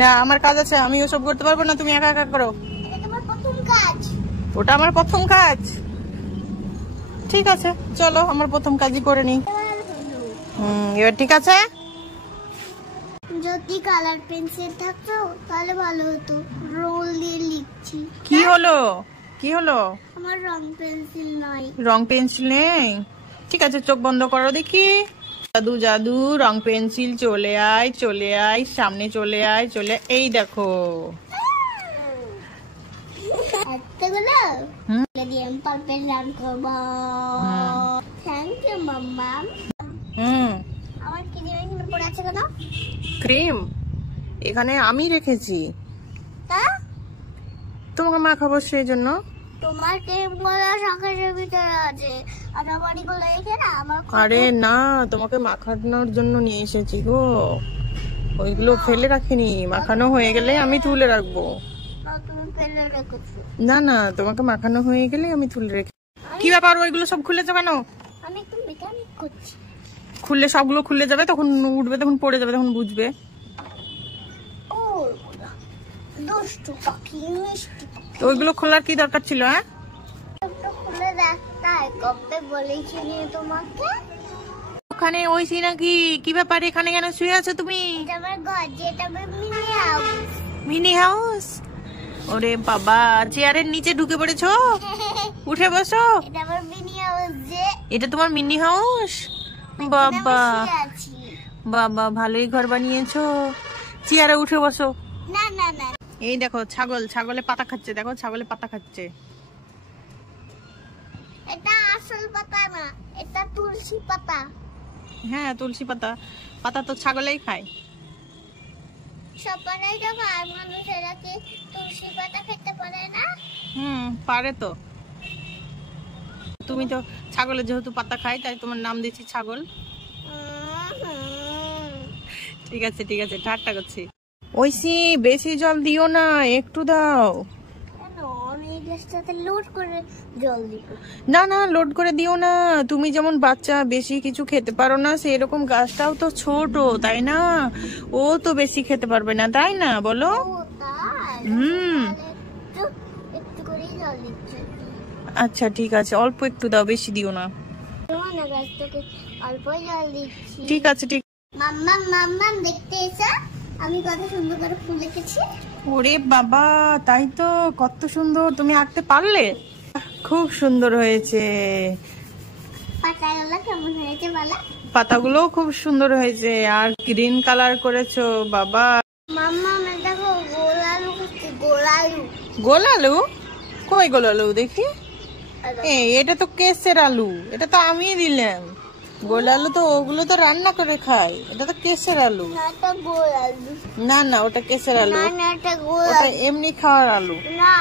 না আমার কাজ আছে, আমি ওসব করতে পারবো না, তুমি একা একা করো। ওটা আমার প্রথম কাজ। ঠিক আছে চলো আমার প্রথম কাজই করে নি। এবার ঠিক আছে। যদি কালার পেন্সিল থাকতো তাহলে ভালো হতো, রোল দিয়ে লিখছি। কি হলো কি হলো? আমার রং পেন্সিল নাই। রং পেন্সিল নেই? ঠিক আছে চোখ বন্ধ করো দেখি। জাদু জাদু রং পেন্সিল চলে আয় চলে আয়, সামনে চলে আয় চলে আয়। এই দেখো এতগুলো দিয়ে আমি পারফেক্ট রান করব। থ্যাংক ইউ মাম্মা। আমার কি দিয়ে এখানে পড়ে আছে কেন? ক্রিম এখানে আমি রেখেছি, তা তোমাকে মাখাবো সেই জন্য। তোমার ক্রিম গুলো শখের ভিতরে আছে, আর আমার গুলো এখানে আমার। আরে না, তোমাকে মাখানোর জন্য নিয়ে এসেছি গো, ওইগুলো ফেলে রাখিনি, মাখানো হয়ে গেলে আমি তুলে রাখবো। তুমি ফেলে রেখেছো? না না, তোমাকে মাখানো হয়ে গেলে আমি তুলে রেখে। কি ব্যাপার ওইগুলো সব খুলেছো কেন? আমি একটু মেকানিক করছি। খুললে সবগুলো খুলে যাবে, তখন উঠবে, তখন পড়ে যাবে, তখন বুঝবে। ও দুষ্টু পাখি, মিষ্টি তো ওইগুলো খোলার কি দরকার ছিল? হ্যাঁ খুলে দেখাই কবে বলেছিলি তোমাকে? ওখানে ওইছি নাকি? কি ব্যাপার এখানে কেন শুয়ে আছো তুমি? এটা আমার ঘর, যেটা আমার মিনি হাউস। Mini house? ওরে বাবা, চেয়ারের নিচে ঢুকে পড়েছো, উঠে বসো। এটা আমার মিনি হাউস। যে এটা তোমার মিনি হাউস? বাবা বাবা, ভালোই ঘর বানিয়েছো। চেয়ারে উঠে বসো। না না না, এই দেখো ছাগল, ছাগলে পাতা খাচ্ছে, দেখো ছাগলে পাতা খাচ্ছে। এটা আসল পাতা না, এটা তুলসী পাতা। হ্যাঁ তুলসী পাতা, পাতা তো ছাগলেই খায়। সবাই তো খায়, মানুষেরা কি তুলসী পাতা খেতে পারে না? পারে তো। তুমি তো ছাগলের যেহেতু পাতা খায় তাই তোমার নাম দিচ্ছি ছাগল। ঠিক আছে ঠিক আছে, ঠাট্টা করছি। ওইসি বেশি জল দিও না, একটু দাও। লোড করে জল দিব? না না লোড করে দিও না, তুমি যেমন বাচ্চা বেশি কিছু খেতে পারো না, সেরকম গাছটাও তো ছোট তাই না, ও তো বেশি খেতে পারবে না তাই না, বলো? একটু করে জল দিচ্ছি। আচ্ছা ঠিক আছে, অল্প একটু দাও, বেশি দিও না। অল্প জল দিচ্ছি। ঠিক আছে ঠিক। মাম্মা মাম্মা দেখতে এসো, আমি কত সুন্দর করে ফুল এঁকেছি। ওরে বাবা, তাই তো, কত সুন্দর, তুমি আঁকতে পারলে? খুব সুন্দর হয়েছে। পাতাগুলো কেমন হয়েছে বলো? পাতাগুলো খুব সুন্দর হয়েছে, আর গ্রিন কালার করেছো বাবা। মাম্মা আমি দেখো গোলালু করছি, গোলালু। গোলালু? কই গোলালু দেখি? এটা তো কেসের আলু, এটা তো আমি দিলাম। গোলালু তো ওগুলো তো রান্না করে খায়, এটা তো কেসের আলু। গোলালু না না, ওটা কেসের আলু, না, এটা ওটা এমনি খাওয়ার আলু। না।